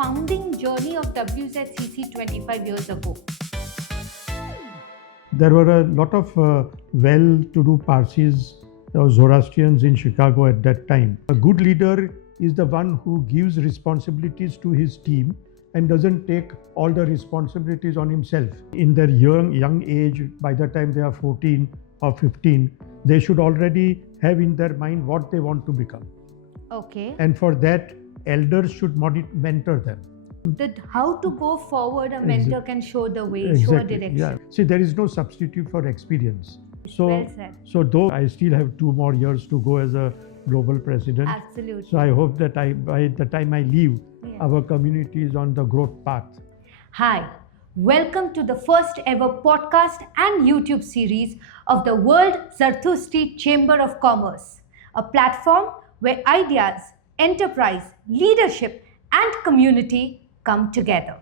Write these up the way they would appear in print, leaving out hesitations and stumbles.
founding journey of WZCC 25 years ago? There were a lot of well-to-do Parsis or Zoroastrians in Chicago at that time. A good leader is the one who gives responsibilities to his team and doesn't take all the responsibilities on himself. In their young age, by the time they are 14 or 15, they should already have in their mind what they want to become. Okay. And for that, elders should mentor them. How to go forward, a mentor can show the way, show a direction. Yeah. See, there is no substitute for experience. Well said. So though I still have 2 more years to go as a global president. Absolutely. So I hope that by the time I leave, our community is on the growth path. Hi, welcome to the first ever podcast and YouTube series of the World Zartusti Chamber of Commerce, a platform where ideas, enterprise, leadership and community come together.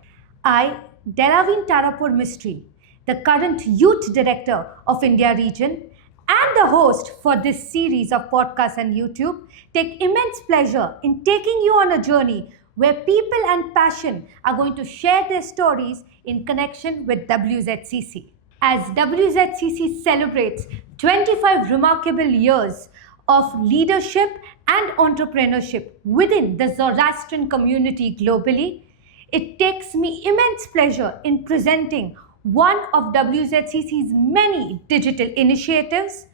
I, Delaveen Tarapore Mystery, the current Youth Director of India region and the host for this series of podcasts and YouTube, take immense pleasure in taking you on a journey where people and passion are going to share their stories in connection with WZCC. As WZCC celebrates 25 remarkable years of leadership and entrepreneurship within the Zoroastrian community globally, it takes me immense pleasure in presenting one of WZCC's many digital initiatives,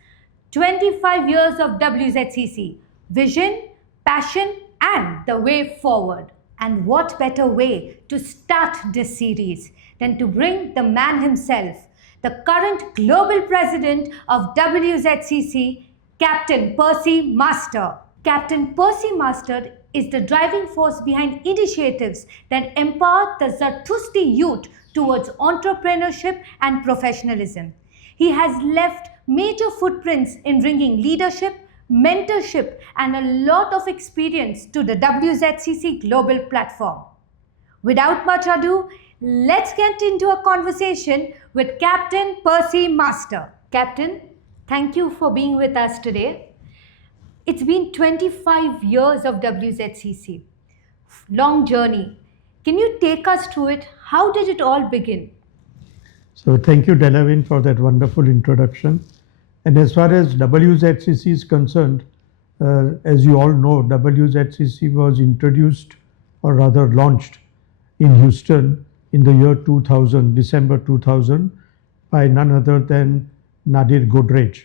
25 years of WZCC, vision, passion, and the way forward. And what better way to start this series than to bring the man himself, the current global president of WZCC, Captain Percy Master. Captain Percy Master is the driving force behind initiatives that empower the Zartusti youth towards entrepreneurship and professionalism. He has left major footprints in bringing leadership, mentorship, and a lot of experience to the WZCC global platform. Without much ado, let's get into a conversation with Captain Percy Master. Captain, thank you for being with us today. It's been 25 years of WZCC. Long journey. Can you take us through it? How did it all begin? So thank you, Delaveen, for that wonderful introduction. And as far as WZCC is concerned, as you all know, WZCC was introduced or rather launched in Houston in the year 2000, December 2000, by none other than Nadir Godrej.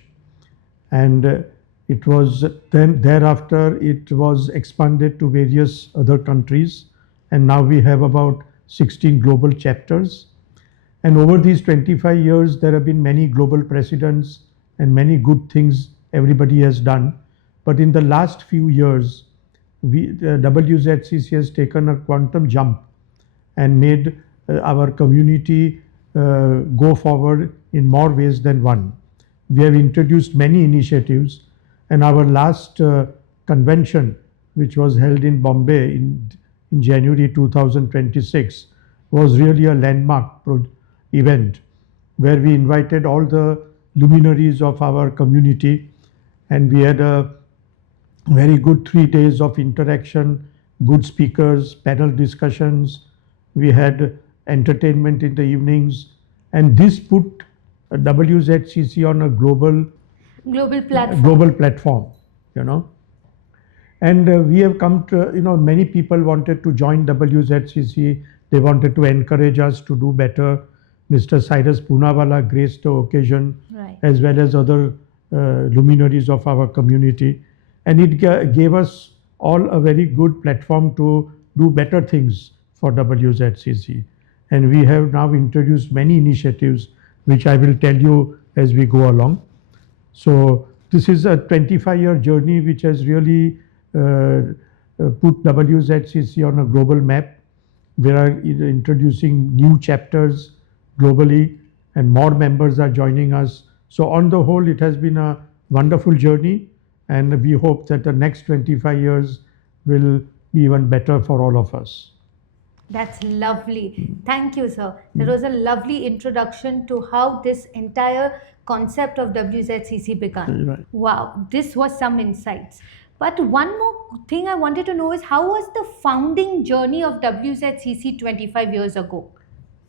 And it was then thereafter it was expanded to various other countries, and now we have about 16 global chapters. And over these 25 years, there have been many global presidents and many good things everybody has done. But in the last few years, the WZCC has taken a quantum jump and made our community go forward in more ways than one. We have introduced many initiatives, and our last convention, which was held in Bombay in January 2026, was really a landmark event where we invited all the luminaries of our community, and we had a very good 3 days of interaction, good speakers, panel discussions. We had entertainment in the evenings, and this put WZCC on a global platform, you know. And we have come to, many people wanted to join WZCC. They wanted to encourage us to do better. Mr. Cyrus Poonawalla graced the occasion, as well as other luminaries of our community. And it gave us all a very good platform to do better things for WZCC. And we have now introduced many initiatives, which I will tell you as we go along. So this is a 25-year journey which has really put WZCC on a global map. We are introducing new chapters globally, and more members are joining us. So on the whole, it has been a wonderful journey, and we hope that the next 25 years will be even better for all of us. That's lovely. Thank you, sir. That was a lovely introduction to how this entire concept of WZCC began. Right. Wow, this was some insights. But one more thing I wanted to know is how was the founding journey of WZCC 25 years ago?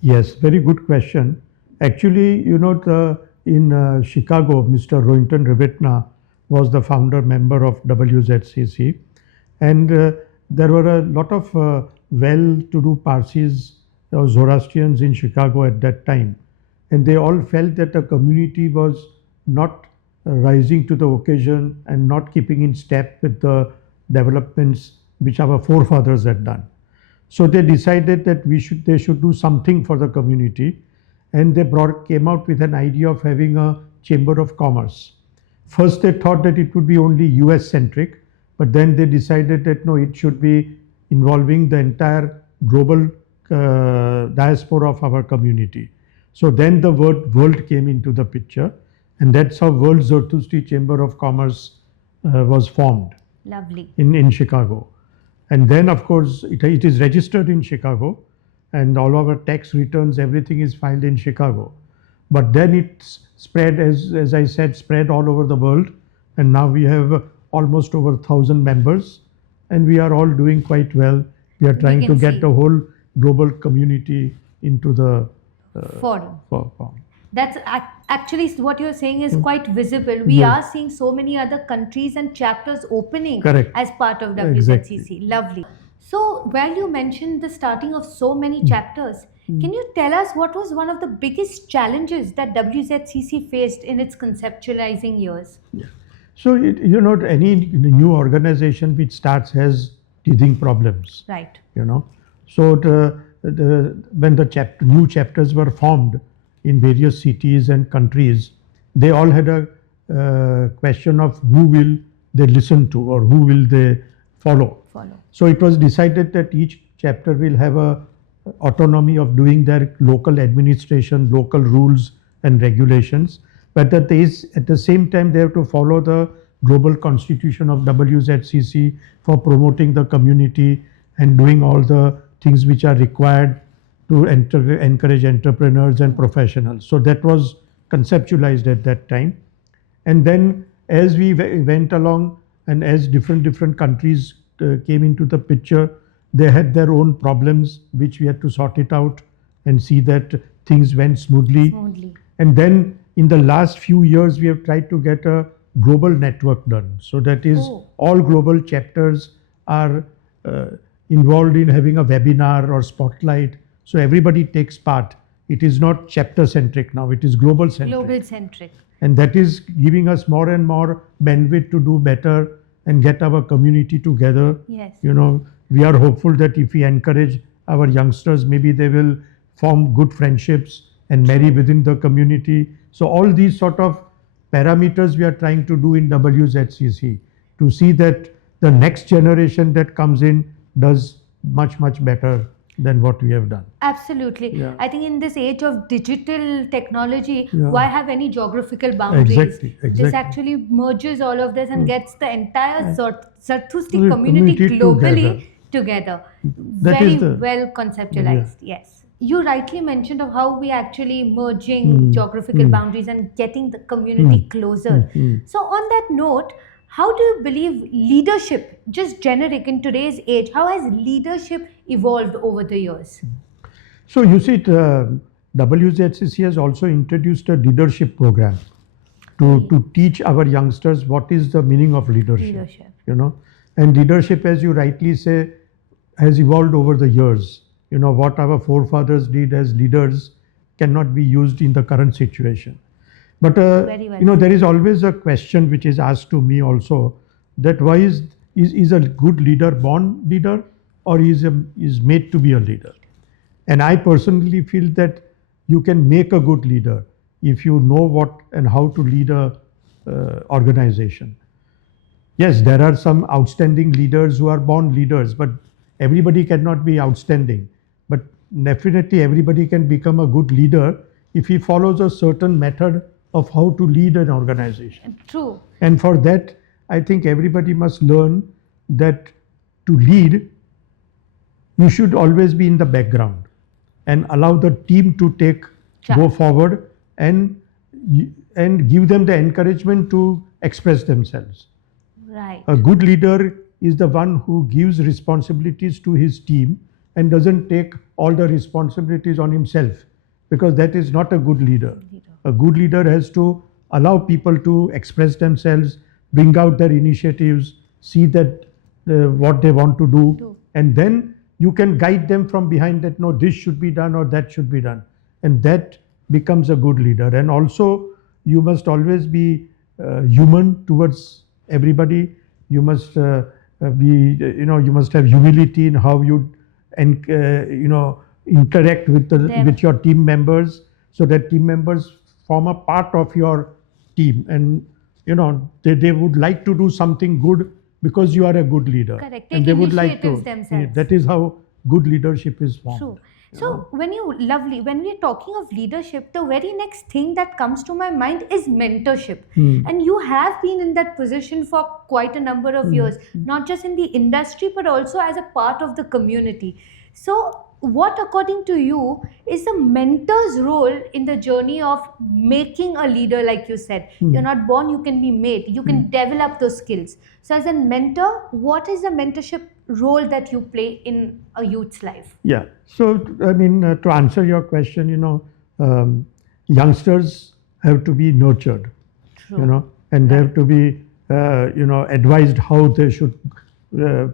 Yes, very good question. Actually, in Chicago, Mr. Rohinton Rivitna was the founder member of WZCC, and there were a lot of well-to-do Parsis or Zoroastrians in Chicago at that time, and they all felt that the community was not rising to the occasion and not keeping in step with the developments which our forefathers had done. So they decided that they should do something for the community, and they came out with an idea of having a chamber of commerce. First, they thought that it would be only US centric, but then they decided that no, it should be involving the entire global diaspora of our community. So then the word world came into the picture, and that's how World Zarathustra Chamber of Commerce was formed. Lovely. In Chicago. And then, of course, it is registered in Chicago, and all our tax returns, everything is filed in Chicago. But then it spread, as I said, spread all over the world. And now we have almost over 1,000 members, and we are all doing quite well. We are trying to get the whole global community into the forum. That's actually what you're saying is quite visible. We are seeing so many other countries and chapters opening as part of WZCC. Exactly. Lovely. So while you mentioned the starting of so many chapters, can you tell us what was one of the biggest challenges that WZCC faced in its conceptualizing years? Yeah. So, any new organization which starts has teething problems. Right. So when the new chapters were formed in various cities and countries, they all had a question of who will they listen to or who will they follow. So it was decided that each chapter will have a autonomy of doing their local administration, local rules and regulations, but at the same time they have to follow the global constitution of WZCC for promoting the community and doing all the things which are required to encourage entrepreneurs and professionals. So that was conceptualized at that time. And then as we went along and as different countries came into the picture, they had their own problems which we had to sort it out and see that things went smoothly. And then in the last few years, we have tried to get a global network done. So that is all global chapters are involved in having a webinar or spotlight. So everybody takes part. It is not chapter centric now, it is global centric. Global centric. And that is giving us more and more bandwidth to do better and get our community together. Yes. We are hopeful that if we encourage our youngsters, maybe they will form good friendships and marry within the community. So all these sort of parameters we are trying to do in WZCC to see that the next generation that comes in does much better than what we have done. Absolutely. Yeah. I think in this age of digital technology, Yeah. why have any geographical boundaries? Exactly. This actually merges all of this and gets the entire Zarathustra The community community globally together. That Very is the- well conceptualized. Yes. You rightly mentioned of how we actually merging geographical boundaries and getting the community closer. So on that note, how do you believe leadership, just generic in today's age, how has leadership evolved over the years? So you see, WZCC has also introduced a leadership program to teach our youngsters what is the meaning of leadership. And leadership, as you rightly say, has evolved over the years. What our forefathers did as leaders cannot be used in the current situation. But there is always a question which is asked to me also, that why is a good leader born leader or is made to be a leader? And I personally feel that you can make a good leader if you know what and how to lead a organization. Yes, there are some outstanding leaders who are born leaders, but everybody cannot be outstanding. But definitely everybody can become a good leader if he follows a certain method of how to lead an organization. True. And for that, I think everybody must learn that to lead, you should always be in the background and allow the team to go forward and give them the encouragement to express themselves. Right. A good leader is the one who gives responsibilities to his team and doesn't take all the responsibilities on himself, because that is not a good leader. A good leader has to allow people to express themselves, bring out their initiatives, see that what they want to do, and then you can guide them from behind that, no, this should be done or that should be done. And that becomes a good leader. And also, you must always be human towards everybody. You must you must have humility in how you interact with your team members, so that team members form a part of your team, and they would like to do something good because you are a good leader. Correct. And Take they would like to initiatives themselves. That is how good leadership is formed. True. So when we're talking of leadership, the very next thing that comes to my mind is mentorship. And you have been in that position for quite a number of years, not just in the industry, but also as a part of the community. So what, according to you, is the mentor's role in the journey of making a leader? Like you said, you're not born, you can be made, you can develop those skills. So as a mentor, what is the mentorship role that you play in a youth's life? Yeah. So, I mean, to answer your question, youngsters have to be nurtured, and they have to be, advised how they should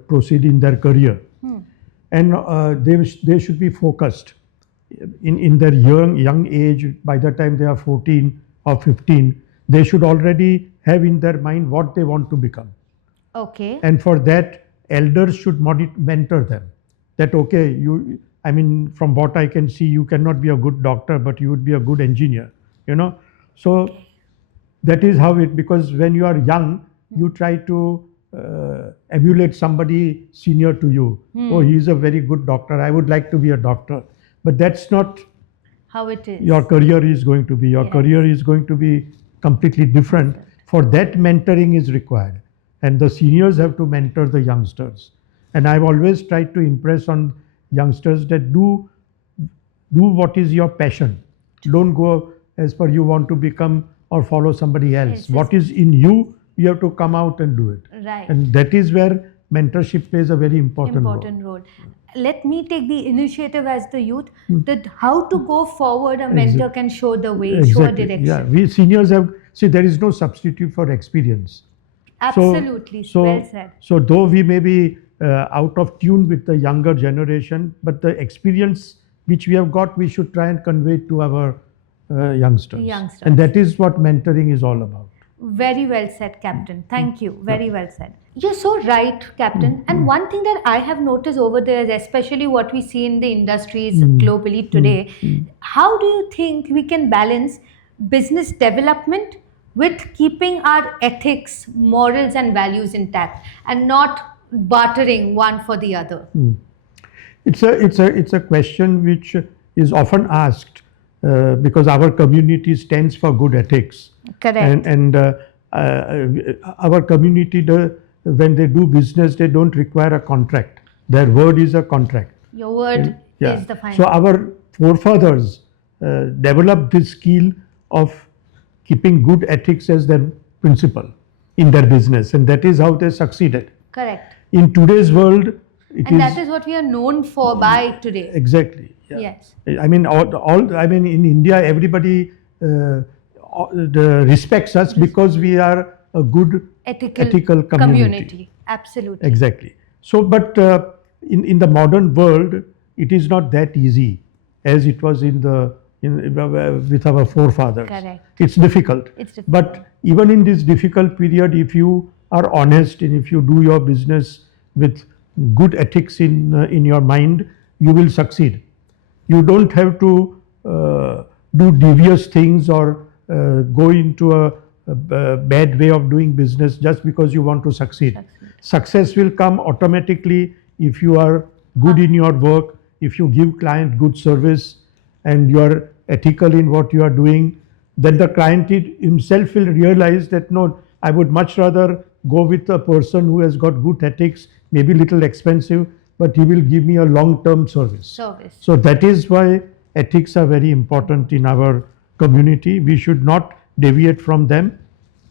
proceed in their career. And they should be focused in their young age. By the time they are 14 or 15, they should already have in their mind what they want to become. Okay. And for that, elders should mentor them. That, okay, from what I can see, you cannot be a good doctor, but you would be a good engineer, So that is how because when you are young, you try to emulate somebody senior to you. Oh, he is a very good doctor, I would like to be a doctor. But that's not how it is. Your career is going to be. Your career is going to be completely different. For that, mentoring is required. And the seniors have to mentor the youngsters. And I've always tried to impress on youngsters that do what is your passion. Don't go as per you want to become or follow somebody else. What is in you, you have to come out and do it. Right. And that is where mentorship plays a very important role. Let me take the initiative as the youth, that how to go forward, a mentor can show the way, show a direction. Yeah, we seniors there is no substitute for experience. Absolutely, well said. So though we may be out of tune with the younger generation, but the experience which we have got, we should try and convey it to our youngsters. And that is what mentoring is all about. Very well said, Captain. Thank you. Very well said. You're so right, Captain. And one thing that I have noticed over there, especially what we see in the industries globally today, how do you think we can balance business development with keeping our ethics, morals and values intact and not bartering one for the other? It's a question which is often asked because our community stands for good ethics. Correct. And our community, when they do business, they don't require a contract. Their word is a contract. Your word is the final. So our forefathers developed this skill of keeping good ethics as their principle in their business, and that is how they succeeded. Correct. In today's world, that is what we are known for by today. Exactly. Yeah. Yes. I mean, in India, everybody respects us because we are a good ethical community. Absolutely. Exactly. So, but in the modern world, it is not that easy as it was with our forefathers. Correct. It's difficult. But even in this difficult period, if you are honest and if you do your business with good ethics in your mind, you will succeed. You don't have to do devious things or go into a bad way of doing business just because you want to succeed. Success will come automatically if you are good in your work, if you give client good service and you are ethical in what you are doing. Then the client himself will realize that, no, I would much rather go with a person who has got good ethics, maybe a little expensive, but he will give me a long-term service. So that is why ethics are very important in our community. We should not deviate from them.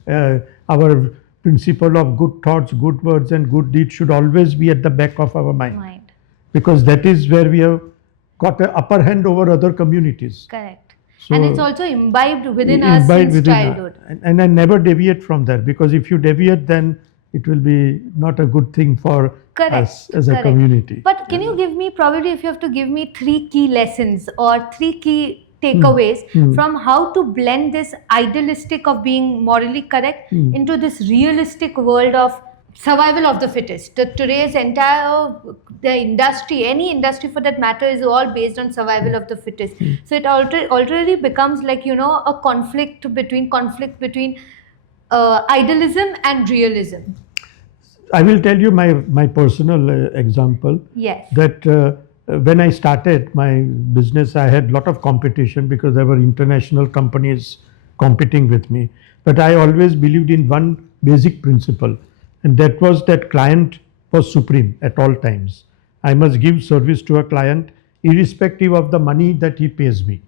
Our principle of good thoughts, good words, and good deeds should always be at the back of our mind. Because that is where we have got an upper hand over other communities. Correct. So and it's also imbibed within us since childhood. And I never deviate from that, because if you deviate, then it will be not a good thing for us as a community. But can you give me, probably if you have to give me 3 key lessons or 3 key takeaways from how to blend this idealistic of being morally correct into this realistic world of survival of the fittest? Today's entire the industry, any industry for that matter, is all based on survival of the fittest. So it already becomes like, you know, a conflict between idealism and realism. I will tell you my personal example. Yes. That when I started my business, I had a lot of competition because there were international companies competing with me. But I always believed in one basic principle, and that was that client was supreme at all times. I must give service to a client irrespective of the money that he pays me.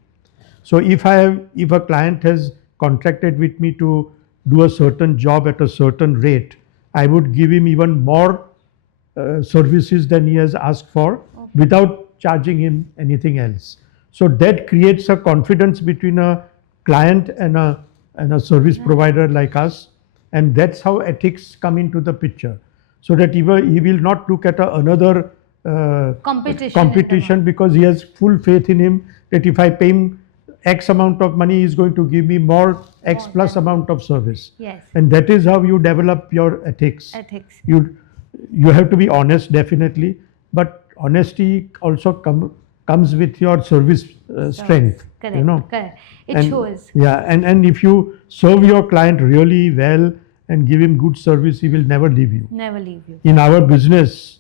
So if a client has contracted with me to do a certain job at a certain rate, I would give him even more services than he has asked for, without charging him anything else. So that creates a confidence between a client and a service provider like us, and that's how ethics come into the picture. So that he will not look at another competition, because he has full faith in him that if I pay him X amount of money, he is going to give me more X plus amount of service. Yes. And that is how you develop your ethics. You have to be honest, definitely, but honesty also comes with your service strength. Correct. You know. Correct. It shows. Yeah, and if you serve your client really well and give him good service, he will never leave you. Never leave you. In our business,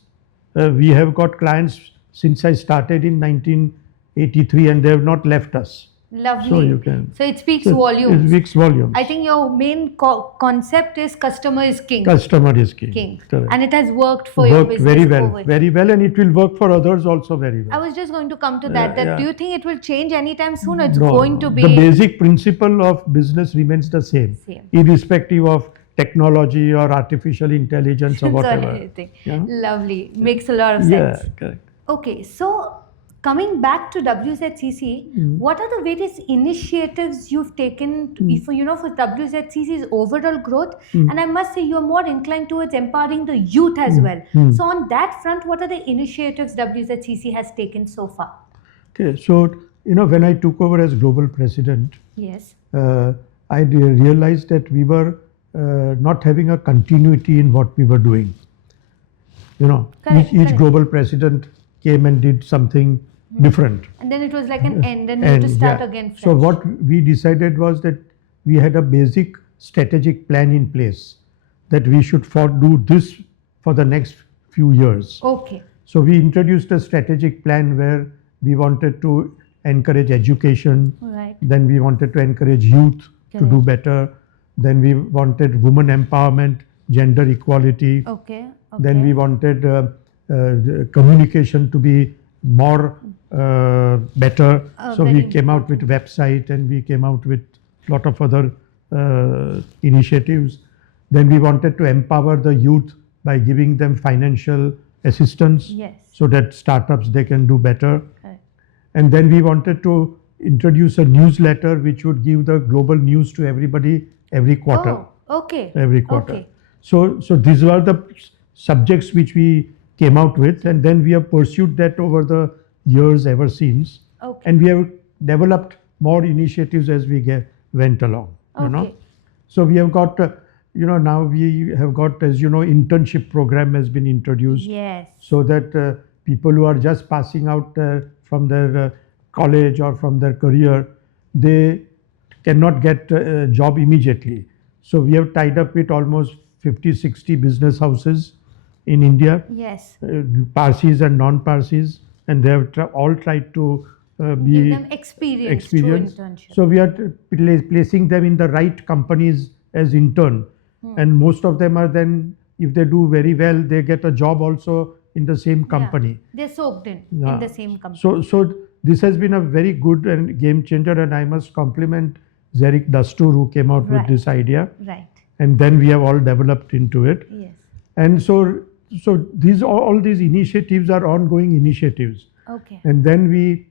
we have got clients since I started in 1983, and they have not left us. Lovely. So you can. So it speaks volumes. It speaks volumes. I think your main concept is customer is king. Customer is king. Correct. And it has worked for your business. Very well, and it will work for others also very well. I was just going to come to that. Do you think it will change anytime soon? Or it's No, going to be. The basic principle of business remains the same. Irrespective of technology or artificial intelligence or whatever. Yeah? Lovely. Makes a lot of sense. Yeah, correct. Okay, so coming back to WZCC, what are the various initiatives you've taken for WZCC's overall growth? And I must say you're more inclined towards empowering the youth as well. So on that front, what are the initiatives WZCC has taken so far? Okay, so when I took over as global president, yes, I realized that we were not having a continuity in what we were doing. Each global president came and did something different. And then it was like an end, and we had to start again fresh. So what we decided was that we had a basic strategic plan in place, that we should do this for the next few years. Okay. So we introduced a strategic plan where we wanted to encourage education. Right. Then we wanted to encourage youth to do better. Then we wanted women empowerment, gender equality. Okay. Then we wanted communication to be more better. So we came out with website, and we came out with a lot of other initiatives. Then we wanted to empower the youth by giving them financial assistance, so that startups, they can do better. And then we wanted to introduce a newsletter which would give the global news to everybody every quarter. Every quarter. Okay. So these were the subjects which we came out with, and then we have pursued that over the years ever since. And we have developed more initiatives as we went along. So we have got now we have got, as internship program has been introduced. Yes. So that people who are just passing out from their college or from their career, they cannot get a job immediately. So we have tied up with almost 50-60 business houses in India. Yes. Parsis and non-Parsis, and they have all tried to give them experience through internship. So we are placing them in the right companies as intern, and most of them are then, if they do very well, they get a job also in the same company. They're soaked in the same company. So this has been a very good and game changer, and I must compliment Zarek Dastur, who came out with this idea. Right. and then we have all developed into it. Yes. And so these all these initiatives are ongoing initiatives. Okay. And then we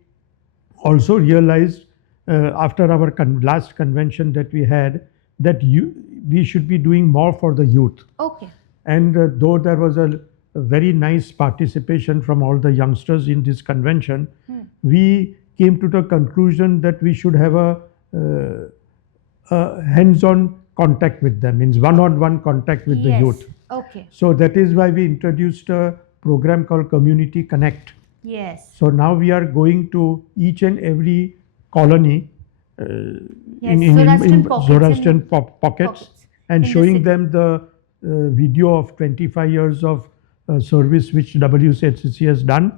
also realized after our last convention that we had that we should be doing more for the youth. Okay. And though there was a very nice participation from all the youngsters in this convention, we came to the conclusion that we should have a hands-on contact with them, means one-on-one contact with the youth. Okay. So that is why we introduced a program called Community Connect. Yes. So now we are going to each and every colony Zoroastrian pockets Zoroastrian in- pockets in and the showing city. them the video of 25 years of service which WZCC has done.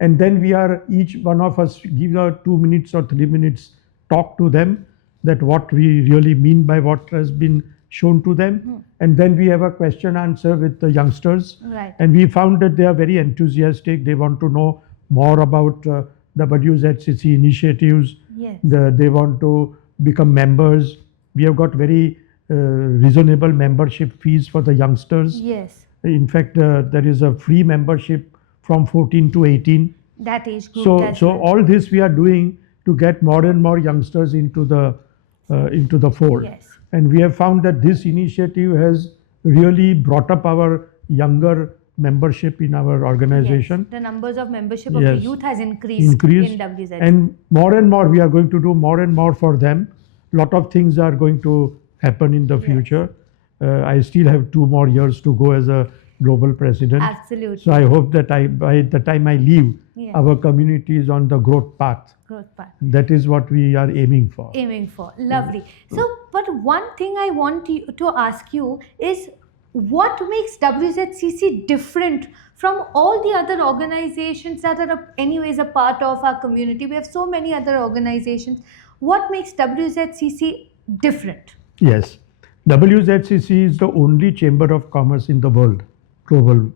And then we are, each one of us give a 2 minutes or 3 minutes talk to them, that what we really mean by what has been shown to them. And then we have a question answer with the youngsters. Right. And we found that they are very enthusiastic. They want to know more about WZCC initiatives. Yes. They want to become members. We have got very reasonable membership fees for the youngsters. Yes. In fact, there is a free membership from 14 to 18. That age group. So all this we are doing to get more and more youngsters into the fold. Yes. And we have found that this initiative has really brought up our younger membership in our organization. Yes. The numbers of membership of the Yes. youth has increased in WZCC. And more we are going to do more and more for them. Lot of things are going to happen in the future. I still have 2 more years to go as a global president. Absolutely. So I hope that by the time I leave, Yeah. our community is on the growth path. Growth path. That is what we are aiming for. Aiming for. Lovely. So, but one thing I want to ask you is, what makes WZCC different from all the other organizations that are anyways a part of our community? We have so many other organizations. What makes WZCC different? Yes. WZCC is the only chamber of commerce in the world, global.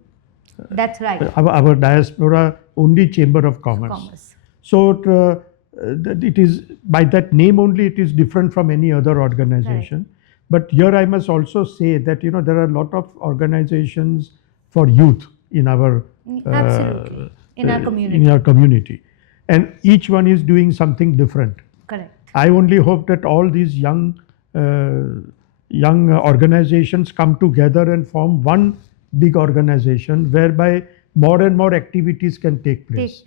That's right. Our diaspora only chamber of commerce. So it is, by that name only, it is different from any other organization. But here I must also say that there are a lot of organizations for youth in our Absolutely. In our community. In our community, and each one is doing something different. Correct. I only hope that all these young organizations come together and form one big organization whereby more and more activities can take place.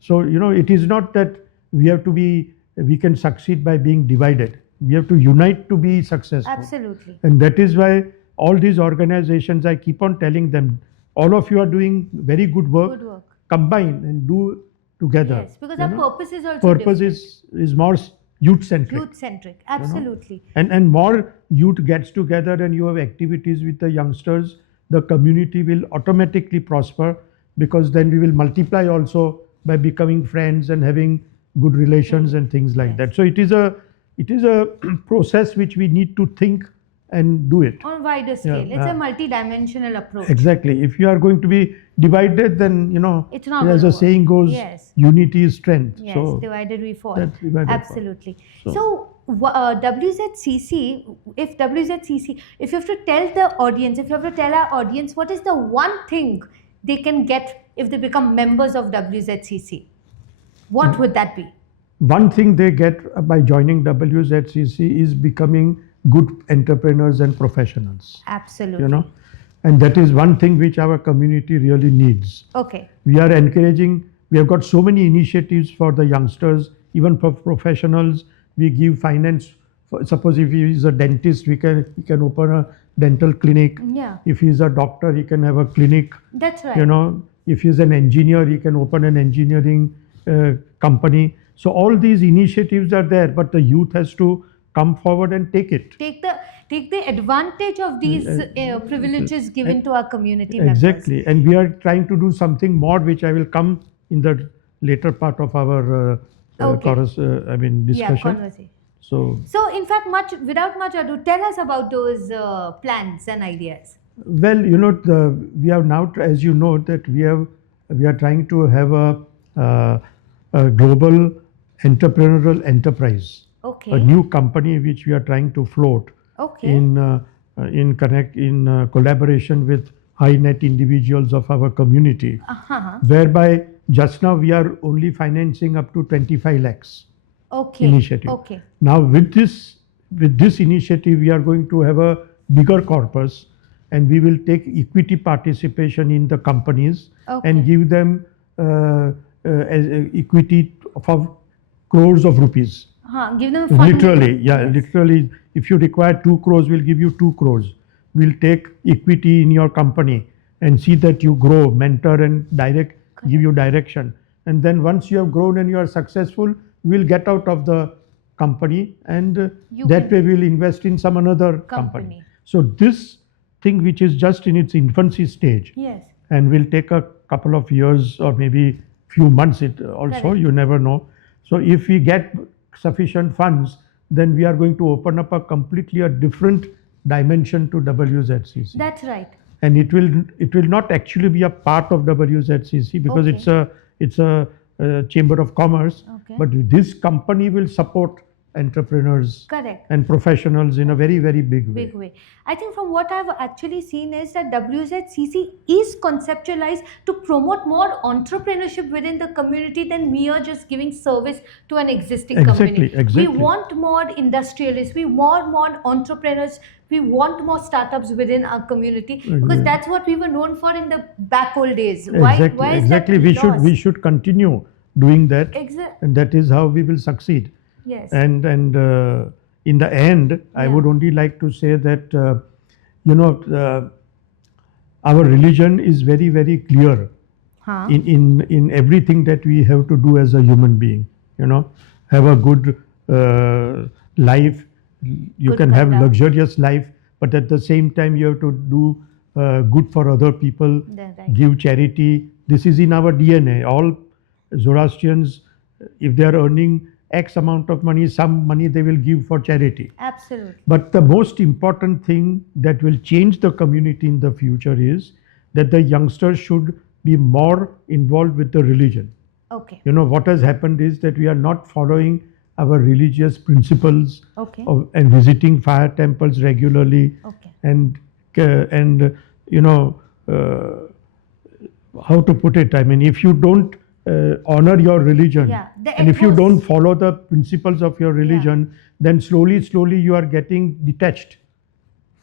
So it is not that we can succeed by being divided. We have to unite to be successful. Absolutely. And that is why all these organizations, I keep on telling them, all of you are doing very good work. Good work. Combine and do together. Yes, because our purpose is also Purpose different. is more youth-centric. Youth-centric, absolutely. And more youth gets together and you have activities with the youngsters, the community will automatically prosper, because then we will multiply also by becoming friends and having good relations and things like that. So it is a process which we need to think and do it. On a wider scale. It's a multi-dimensional approach. Exactly. If you are going to be divided, then it's not as gonna a saying goes, yes. unity is strength. Yes, so divided we fall. Absolutely. So WZCC, if you have to tell the audience, if you have to tell our audience, what is the one thing they can get if they become members of WZCC? What would that be? One thing they get by joining WZCC is becoming good entrepreneurs and professionals. Absolutely. And that is one thing which our community really needs. Okay. We are encouraging, we have got so many initiatives for the youngsters, even for professionals. We give finance. Suppose if he is a dentist, he can open a dental clinic. Yeah. If he is a doctor, he can have a clinic. That's right. If he is an engineer, he can open an engineering company. So all these initiatives are there, but the youth has to come forward and take it. Take the advantage of these privileges given to our community members. Exactly. And we are trying to do something more, which I will come in the later part of our discussion. Yeah, conversation. So in fact, without much ado, tell us about those plans and ideas. Well, we have now, as you know, that we are trying to have a global entrepreneurial enterprise. Okay. A new company which we are trying to float Okay. in in collaboration with high net individuals of our community, Uh-huh. whereby just now we are only financing up to 25 lakhs Okay. initiative. Okay. Now with this initiative, we are going to have a bigger corpus, and we will take equity participation in the companies Okay. and give them as equity for crores of rupees. Give them a fund. Literally, yeah, Yes. literally. If you require 2 crores, we'll give you 2 crores. We'll take equity in your company and see that you grow, mentor and give you direction. And then once you have grown and you are successful, we'll get out of the company, and that way we'll invest in some another company. So this thing, which is just in its infancy stage, Yes. and will take a couple of years or maybe few months also, Correct. you never know. So if we get sufficient funds, then we are going to open up a completely a different dimension to WZCC. That's right. And it will not actually be a part of WZCC, because Okay. it's a chamber of commerce, Okay. but this company will support entrepreneurs Correct. and professionals in a very, very big way. Big way. I think from what I've actually seen is that WZCC is conceptualized to promote more entrepreneurship within the community than mere just giving service to an existing community. Exactly. We want more industrialists, we want more entrepreneurs, we want more startups within our community, because that's what we were known for in the back old days. Why is Exactly. that We should continue doing that, and that is how we will succeed. Yes. And in the end, I would only like to say that our religion is very, very clear in everything that we have to do as a human being. Have a good life. You can have luxurious life, but at the same time you have to do good for other people, give charity. This is in our DNA. All Zoroastrians, if they are earning X amount of money, some money they will give for charity. Absolutely. But the most important thing that will change the community in the future is that the youngsters should be more involved with the religion. Okay. What has happened is that we are not following our religious principles and visiting fire temples regularly. Okay. And how to put it? I mean, if you don't honor your religion, and if you don't follow the principles of your religion, then slowly you are getting detached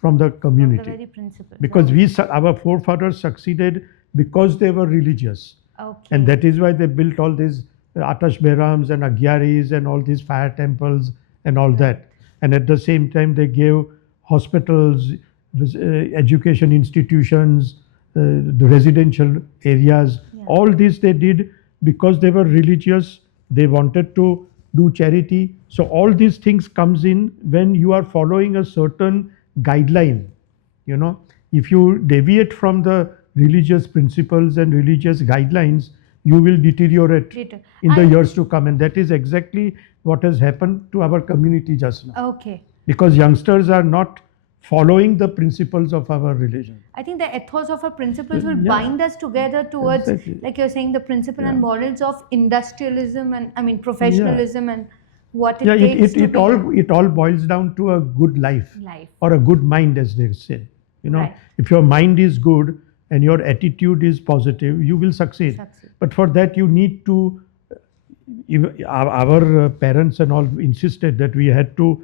from the community. From the very principles. Because our forefathers succeeded because they were religious. Okay. And that is why they built all these Atash Behrams and Agyaris and all these fire temples and all that. And at the same time, they gave hospitals, education institutions, the residential areas. All this they did because they were religious. They wanted to do charity. So all these things comes in when you are following a certain guideline. If you deviate from the religious principles and religious guidelines, you will deteriorate in the years to come. And that is exactly what has happened to our community just now. Okay. Because youngsters are not following the principles of our religion. I think the ethos of our principles will bind us together towards, like you're saying, the principle and morals of industrialism and professionalism and what it takes to be. It all boils down to a good life. Or a good mind, as they say. If your mind is good and your attitude is positive, you will succeed. But for that, you need to. Our parents and all insisted that we had to,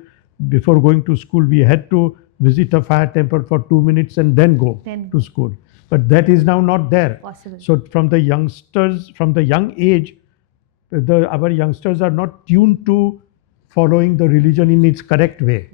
before going to school, we had to visit a fire temple for 2 minutes and then go to school. But that is now not there. Possible. So from the young age, our youngsters are not tuned to following the religion in its correct way.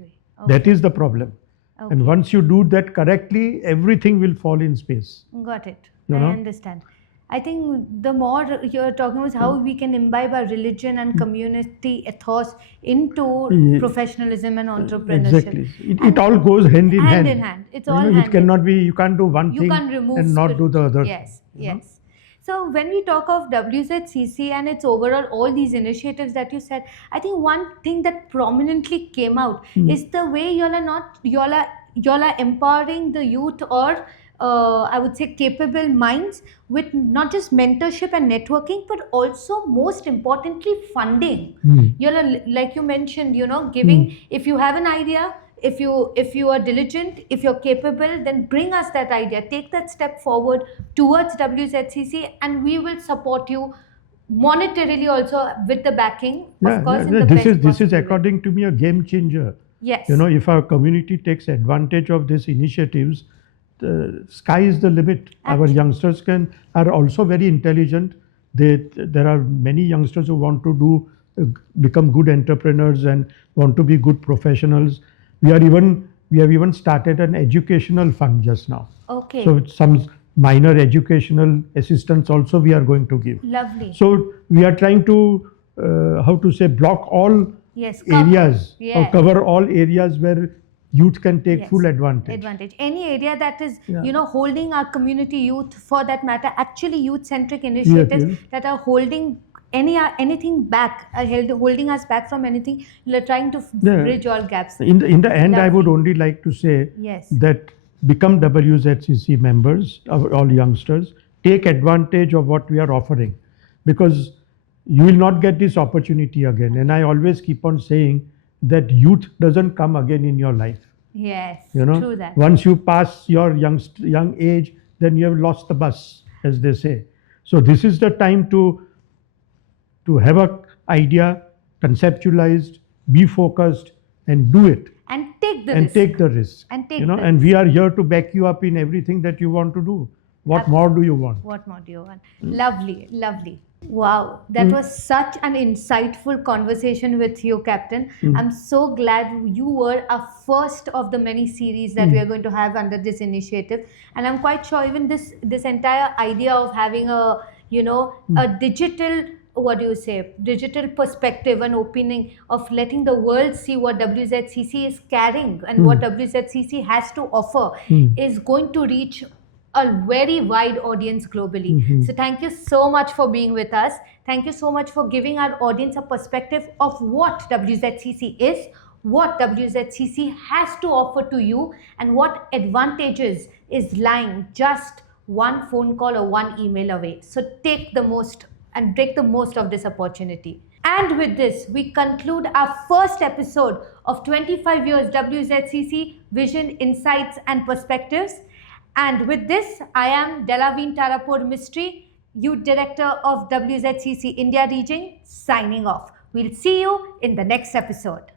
That is the problem. And once you do that correctly, everything will fall in space. Got it. I understand. I think the more you're talking about how we can imbibe our religion and community ethos into professionalism and entrepreneurship. Exactly. It all goes hand in hand. Hand in hand. It's all hand in hand. It cannot be, you can't do one thing and not do the other. Yes, yes. So when we talk of WZCC and its overall all these initiatives that you said, I think one thing that prominently came out is the way y'all are empowering the youth or I would say capable minds with not just mentorship and networking, but also most importantly funding. Y'all are, like you mentioned, giving, if you have an idea, if you are diligent, if you're capable, then bring us that idea, take that step forward towards WZCC, and we will support you monetarily also with the backing, of course, in the This best is possible way. according to me a game changer. Yes. If our community takes advantage of these initiatives, the sky is the limit. Our Actually. youngsters are also very intelligent. There are many youngsters who want to become good entrepreneurs and want to be good professionals. We have even started an educational fund just now. Okay. So some minor educational assistance also we are going to give. Lovely. So we are trying to block all Yes, areas or yes. cover all areas where youth can take Yes. full advantage. Any area that is, Yeah. holding our community youth, for that matter, actually youth-centric initiatives yes. that are holding anything back, holding us back from anything, you're trying to Yeah. bridge all gaps. In the end, I would Lovely. only like to say Yes. that become WZCC members, all youngsters, take advantage of what we are offering, because you will not get this opportunity again. And I always keep on saying that youth doesn't come again in your life. Yes, True that. Once you pass your young age, then you have lost the bus, as they say. So this is the time to have a idea, conceptualized, be focused, and do it. And take the And risk. take the risk. And take And the we are here to back you up in everything that you want to do. What more do you want? What more do you want? Lovely, lovely. Wow, that was such an insightful conversation with you, Captain. I'm so glad you were our first of the many series that we are going to have under this initiative. And I'm quite sure even this entire idea of having a digital, digital perspective and opening of letting the world see what WZCC is carrying and what WZCC has to offer is going to reach a very wide audience globally. So thank you so much for being with us. Thank you so much for giving our audience a perspective of what WZCC is, what WZCC has to offer to you, and what advantages is lying just one phone call or one email away. So take the most and break the most of this opportunity. And with this, we conclude our first episode of 25 years WZCC Vision, Insights and Perspectives. And with this, I am Delaveen Tarapore Mystery, Youth Director of WZCC India Region, signing off. We'll see you in the next episode.